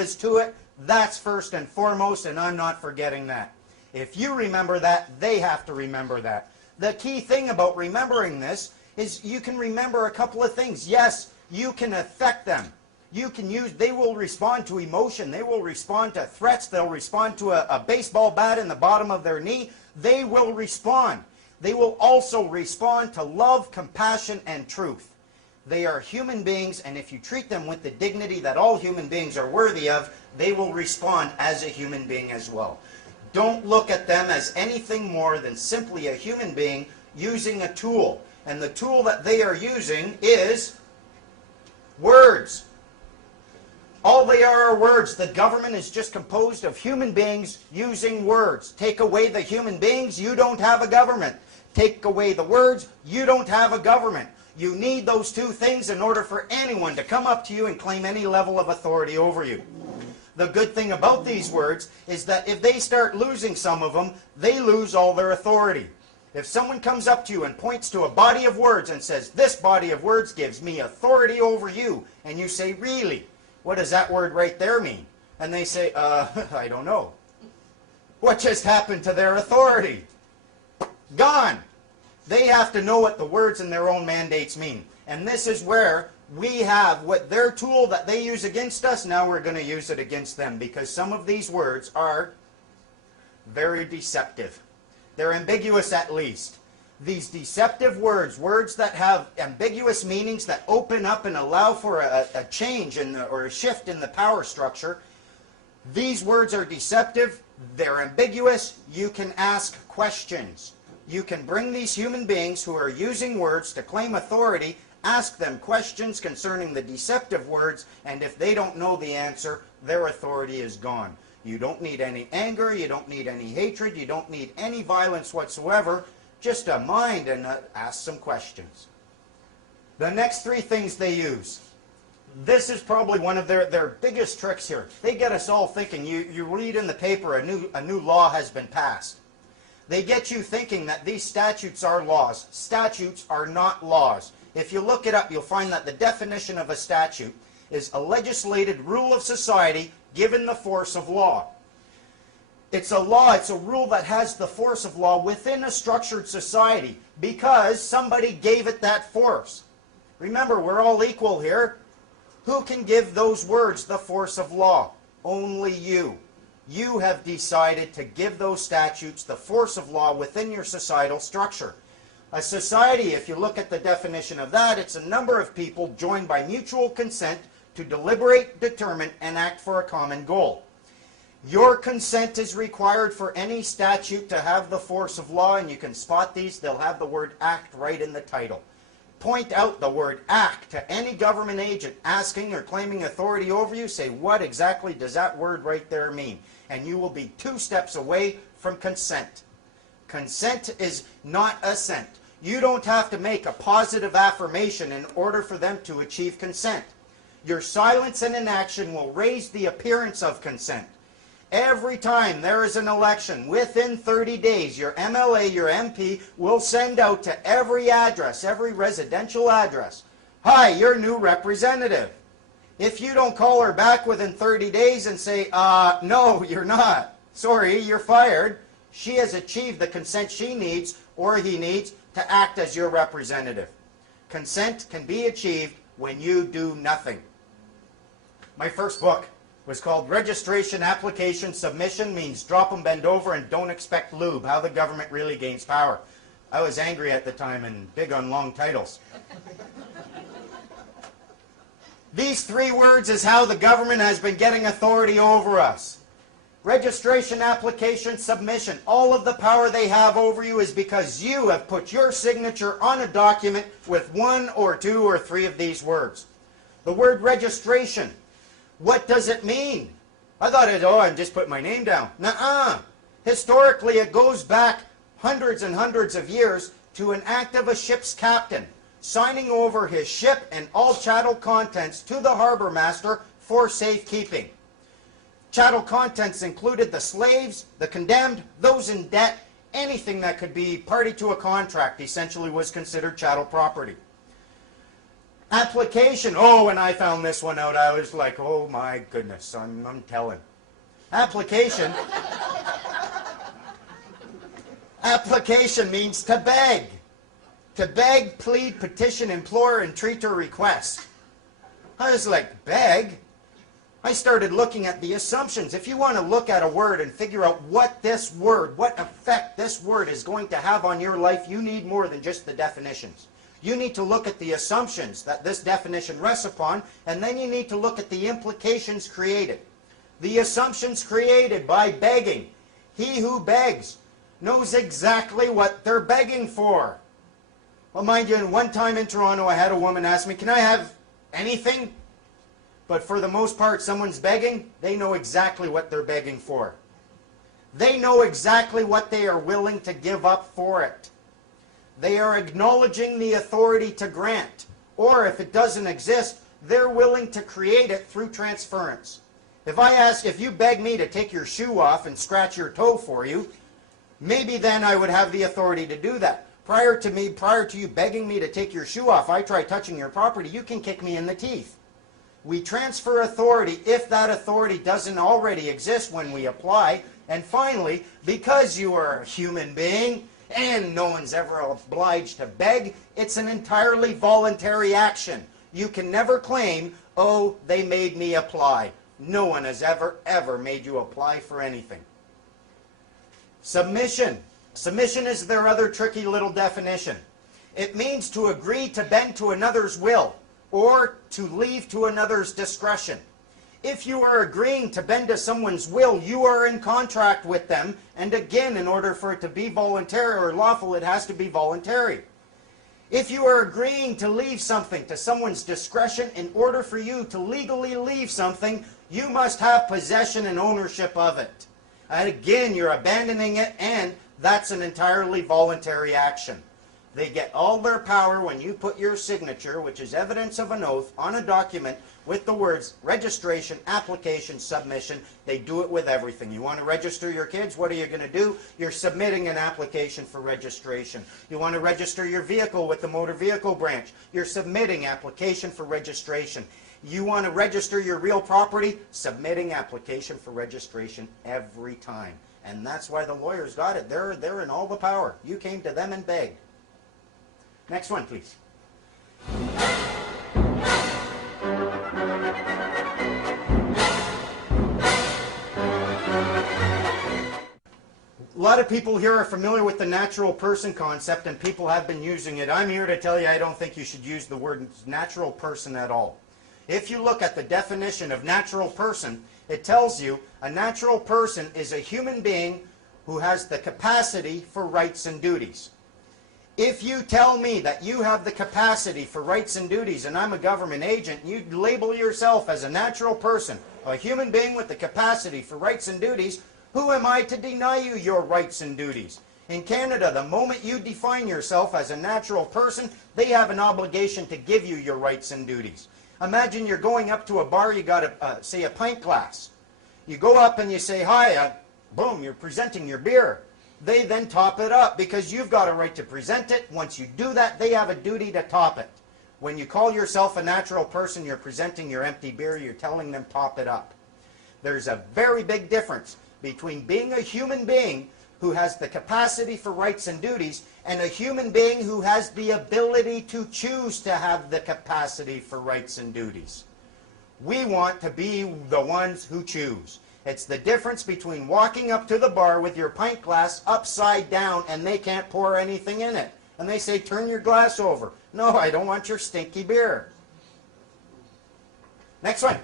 is to it, that's first and foremost, and I'm not forgetting that. If you remember that, they have to remember that. The key thing about remembering this is you can remember a couple of things. Yes, you can affect them. They will respond to emotion. They will respond to threats. They'll respond to a baseball bat in the bottom of their knee. They will respond. They will also respond to love, compassion, and truth. They are human beings, and if you treat them with the dignity that all human beings are worthy of, they will respond as a human being as well. Don't look at them as anything more than simply a human being using a tool. And the tool that they are using is words. All they are words. The government is just composed of human beings using words. Take away the human beings, you don't have a government. Take away the words, you don't have a government. You need those two things in order for anyone to come up to you and claim any level of authority over you. The good thing about these words is that if they start losing some of them, they lose all their authority. If someone comes up to you and points to a body of words and says, this body of words gives me authority over you, and you say, really? What does that word right there mean? And they say, I don't know. What just happened to their authority? Gone. They have to know what the words in their own mandates mean. And this is where we have what their tool that they use against us, now we're going to use it against them, because some of these words are very deceptive. They're ambiguous at least. These deceptive words, words that have ambiguous meanings that open up and allow for a change or a shift in the power structure, these words are deceptive, they're ambiguous, you can ask questions. You can bring these human beings who are using words to claim authority, ask them questions concerning the deceptive words, and if they don't know the answer, their authority is gone. You don't need any anger, you don't need any hatred, you don't need any violence whatsoever, just a mind and ask some questions. The next three things they use. This is probably one of their biggest tricks here. They get us all thinking, you read in the paper a new law has been passed. They get you thinking that these statutes are laws. Statutes are not laws. If you look it up, you'll find that the definition of a statute is a legislated rule of society given the force of law. It's a law, it's a rule that has the force of law within a structured society because somebody gave it that force. Remember, we're all equal here. Who can give those words the force of law? Only you. You have decided to give those statutes the force of law within your societal structure. A society, if you look at the definition of that, it's a number of people joined by mutual consent to deliberate, determine, and act for a common goal. Your consent is required for any statute to have the force of law, and you can spot these. They'll have the word act right in the title. Point out the word act to any government agent asking or claiming authority over you. Say, what exactly does that word right there mean? And you will be 2 steps away from consent. Consent is not assent. You don't have to make a positive affirmation in order for them to achieve consent. Your silence and inaction will raise the appearance of consent. Every time there is an election, within 30 days, your MLA, your MP, will send out to every address, every residential address, hi, your new representative. If you don't call her back within 30 days and say, no, you're not, sorry, you're fired, she has achieved the consent she needs or he needs to act as your representative. Consent can be achieved when you do nothing. My first book was called Registration Application Submission Means Drop 'em, Bend Over, and Don't Expect Lube, How the Government Really Gains Power. I was angry at the time and big on long titles. These 3 words is how the government has been getting authority over us. Registration, application, submission. All of the power they have over you is because you have put your signature on a document with 1 or 2 or 3 of these words. The word registration. What does it mean? I thought I'm just putting my name down. Nuh-uh. Historically, it goes back hundreds and hundreds of years to an act of a ship's captain signing over his ship and all chattel contents to the harbor master for safekeeping. Chattel contents included the slaves, the condemned, those in debt, anything that could be party to a contract essentially was considered chattel property. Application. Oh, when I found this one out, I was like, oh my goodness, I'm telling. Application. Application means to beg. To beg, plead, petition, implore, entreat, or request. I was like, beg? I started looking at the assumptions. If you want to look at a word and figure out what this word, what effect this word is going to have on your life, you need more than just the definitions. You need to look at the assumptions that this definition rests upon, and then you need to look at the implications created. The assumptions created by begging. He who begs knows exactly what they're begging for. Well, mind you, one time in Toronto, I had a woman ask me, can I have anything? But for the most part, someone's begging, they know exactly what they're begging for. They know exactly what they are willing to give up for it. They are acknowledging the authority to grant. Or if it doesn't exist, they're willing to create it through transference. If you beg me to take your shoe off and scratch your toe for you, maybe then I would have the authority to do that. Prior to you begging me to take your shoe off, I try touching your property, you can kick me in the teeth. We transfer authority if that authority doesn't already exist when we apply. And finally, because you are a human being and no one's ever obliged to beg, it's an entirely voluntary action. You can never claim, oh, they made me apply. No one has ever made you apply for anything. Submission. Submission is their other tricky little definition. It means to agree to bend to another's will or to leave to another's discretion. If you are agreeing to bend to someone's will, you are in contract with them, and again, in order for it to be voluntary or lawful, it has to be voluntary. If you are agreeing to leave something to someone's discretion, in order for you to legally leave something, you must have possession and ownership of it. And again, you're abandoning it, and that's an entirely voluntary action. They get all their power when you put your signature, which is evidence of an oath, on a document with the words registration, application, submission. They do it with everything. You want to register your kids? What are you going to do? You're submitting an application for registration. You want to register your vehicle with the motor vehicle branch? You're submitting application for registration. You want to register your real property? Submitting application for registration every time. And that's why the lawyers got it. They're in all the power. You came to them and begged. Next one, please. A lot of people here are familiar with the natural person concept, and people have been using it. I'm here to tell you I don't think you should use the word natural person at all. If you look at the definition of natural person, it tells you a natural person is a human being who has the capacity for rights and duties. If you tell me that you have the capacity for rights and duties and I'm a government agent, you label yourself as a natural person, a human being with the capacity for rights and duties, who am I to deny you your rights and duties? In Canada, the moment you define yourself as a natural person, they have an obligation to give you your rights and duties. Imagine you're going up to a bar, you got say a pint glass. You go up and you say, hi, boom, you're presenting your beer. They then top it up because you've got a right to present it. Once you do that, they have a duty to top it. When you call yourself a natural person, you're presenting your empty beer, you're telling them top it up. There's a very big difference between being a human being who has the capacity for rights and duties and a human being who has the ability to choose to have the capacity for rights and duties. We want to be the ones who choose. It's the difference between walking up to the bar with your pint glass upside down and they can't pour anything in it. And they say, turn your glass over. No, I don't want your stinky beer. Next one.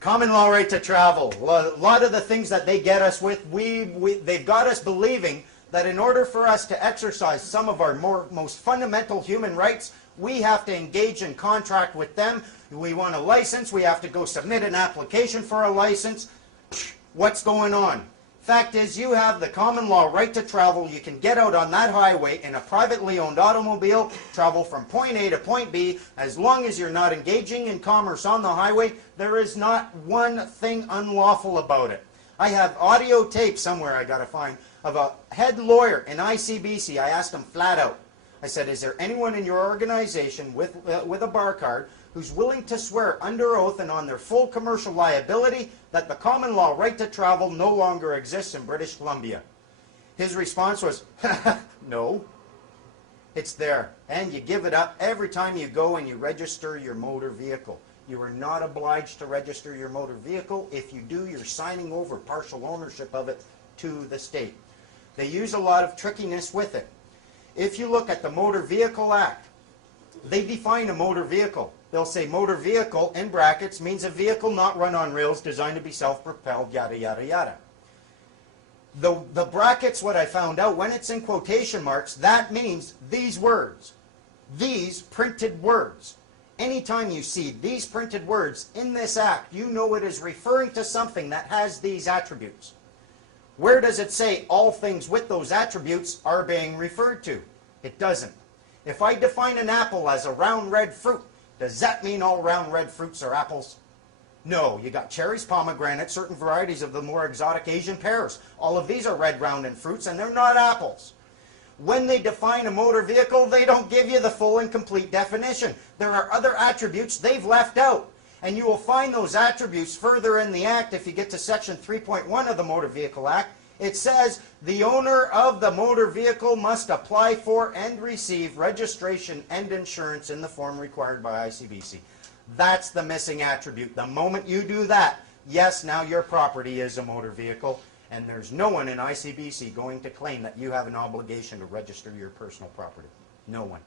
Common law right to travel. A lot of the things that they get us with, they've got us believing that in order for us to exercise some of our most fundamental human rights, we have to engage in contract with them. We want a license. We have to go submit an application for a license. What's going on? Fact is, you have the common law right to travel. You can get out on that highway in a privately owned automobile, travel from point A to point B. As long as you're not engaging in commerce on the highway, there is not one thing unlawful about it. I have audio tape somewhere I got to find of a head lawyer in ICBC. I asked him flat out, I said, is there anyone in your organization with a bar card who's willing to swear under oath and on their full commercial liability that the common law right to travel no longer exists in British Columbia? His response was, no. It's there, and you give it up every time you go and you register your motor vehicle. You are not obliged to register your motor vehicle. If you do, you're signing over partial ownership of it to the state. They use a lot of trickiness with it. If you look at the Motor Vehicle Act, they define a motor vehicle. They'll say motor vehicle, in brackets, means a vehicle not run on rails, designed to be self-propelled, yada, yada, yada. The brackets, what I found out, when it's in quotation marks, that means these words, these printed words. Anytime you see these printed words in this act, you know it is referring to something that has these attributes. Where does it say all things with those attributes are being referred to? It doesn't. If I define an apple as a round red fruit, does that mean all round red fruits are apples? No, you got cherries, pomegranates, certain varieties of the more exotic Asian pears. All of these are red rounded fruits and they're not apples. When they define a motor vehicle, they don't give you the full and complete definition. There are other attributes they've left out. And you will find those attributes further in the Act. If you get to Section 3.1 of the Motor Vehicle Act, it says the owner of the motor vehicle must apply for and receive registration and insurance in the form required by ICBC. That's the missing attribute. The moment you do that, yes, now your property is a motor vehicle, and there's no one in ICBC going to claim that you have an obligation to register your personal property. No one.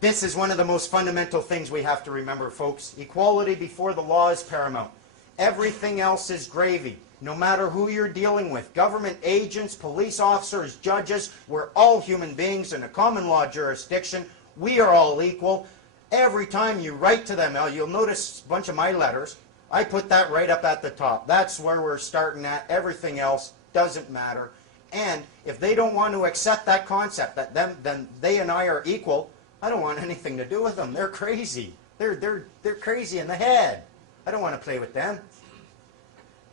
This is one of the most fundamental things we have to remember, folks. Equality before the law is paramount. Everything else is gravy. No matter who you're dealing with, government agents, police officers, judges, we're all human beings in a common law jurisdiction. We are all equal. Every time you write to them, now you'll notice a bunch of my letters, I put that right up at the top. That's where we're starting at. Everything else doesn't matter. And if they don't want to accept that concept, that then they and I are equal, I don't want anything to do with them. They're crazy. They're crazy in the head. I don't want to play with them.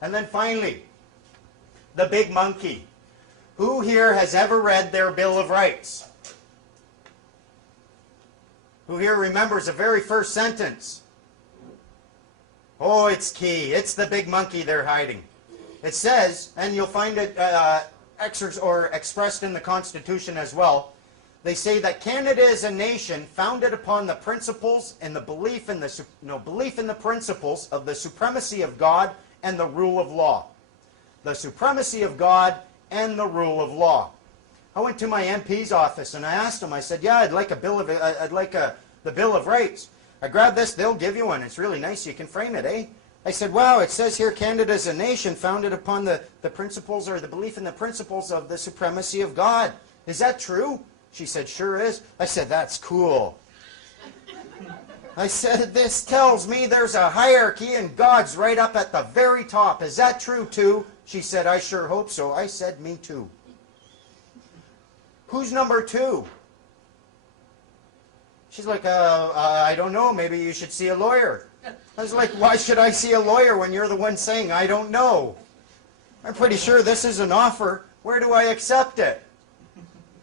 And then finally, the big monkey. Who here has ever read their Bill of Rights? Who here remembers the very first sentence? Oh, it's key. It's the big monkey they're hiding. It says, and you'll find it expressed in the Constitution as well, they say that Canada is a nation founded upon the principles and the belief in the principles of the supremacy of God and the rule of law. The supremacy of God and the rule of law. I went to my MP's office and I asked him, I said, yeah, I'd like the Bill of Rights. I grabbed this, they'll give you one. It's really nice, you can frame it, eh? I said, wow, it says here Canada is a nation founded upon the principles or the belief in the principles of the supremacy of God. Is that true? She said, sure is. I said, that's cool. I said, this tells me there's a hierarchy and God's right up at the very top. Is that true too? She said, I sure hope so. I said, me too. Who's number two? She's like, I don't know. Maybe you should see a lawyer. I was like, why should I see a lawyer when you're the one saying, I don't know? I'm pretty sure this is an offer. Where do I accept it?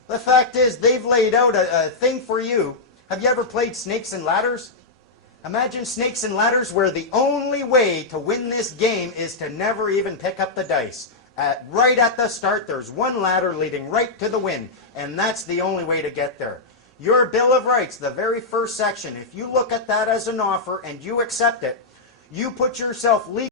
The fact is, they've laid out a thing for you. Have you ever played Snakes and Ladders? Imagine Snakes and Ladders where the only way to win this game is to never even pick up the dice. Right at the start, there's one ladder leading right to the win, and that's the only way to get there. Your Bill of Rights, the very first section, if you look at that as an offer and you accept it, you put yourself legally